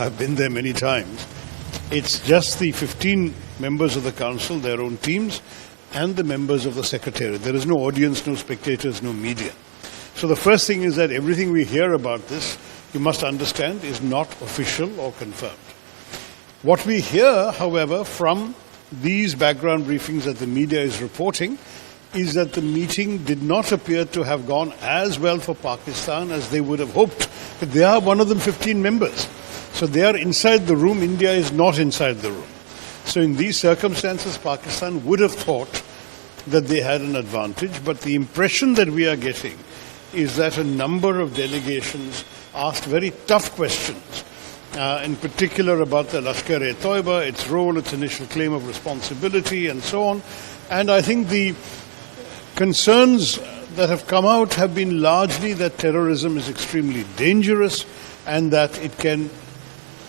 I've been there many times. It's just the 15 members of the council, their own teams, and the members of the secretariat. There is no audience, no spectators, no media. So the first thing is that everything we hear about this, you must understand, is not official or confirmed. What we hear, however, from these background briefings that the media is reporting is that the meeting did not appear to have gone as well for Pakistan as they would have hoped. But they are one of them 15 members. So they are inside the room, India is not inside the room. So in these circumstances, Pakistan would have thought that they had an advantage, but the impression that we are getting is that a number of delegations asked very tough questions, in particular about the Lashkar-e-Toiba, its role, its initial claim of responsibility, and so on. And I think the concerns that have come out have been largely that terrorism is extremely dangerous and that it can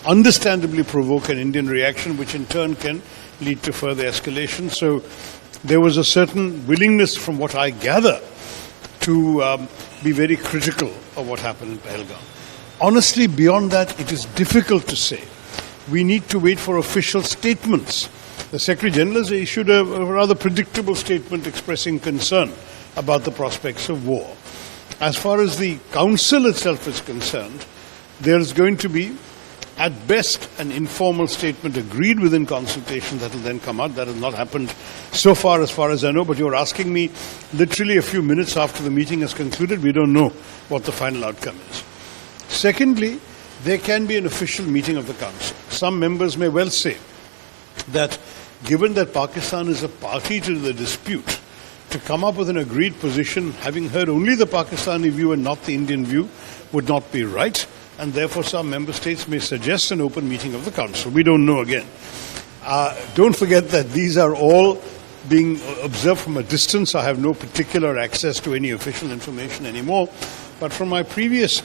understandably provoke an Indian reaction, which in turn can lead to further escalation. So there was a certain willingness, from what I gather, to be very critical of what happened in Pahalgam. Honestly, beyond that, it is difficult to say. We need to wait for official statements. The Secretary General has issued a rather predictable statement expressing concern about the prospects of war. As far as the Council itself is concerned, there is going to be, at best, an informal statement agreed within consultation that will then come out. That has not happened so far as I know, but you're asking me literally a few minutes after the meeting has concluded. We don't know what the final outcome is. Secondly, there can be an official meeting of the Council. Some members may well say that given that Pakistan is a party to the dispute, to come up with an agreed position, having heard only the Pakistani view and not the Indian view, would not be right. And therefore some member states may suggest an open meeting of the Council. We don't know again. Don't forget that these are all being observed from a distance. I have no particular access to any official information anymore. But from my previous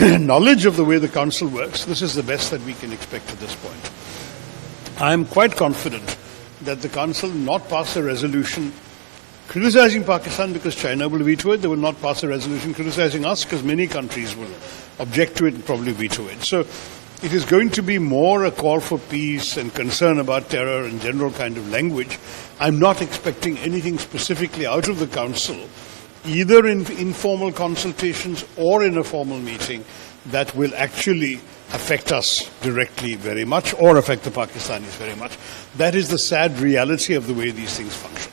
knowledge of the way the Council works, this is the best that we can expect at this point. I am quite confident that the Council will not pass a resolution criticizing Pakistan because China will veto it. They will not pass a resolution criticizing us because many countries will object to it and probably veto it. So it is going to be more a call for peace and concern about terror and general kind of language. I'm not expecting anything specifically out of the Council, either in informal consultations or in a formal meeting, that will actually affect us directly very much or affect the Pakistanis very much. That is the sad reality of the way these things function.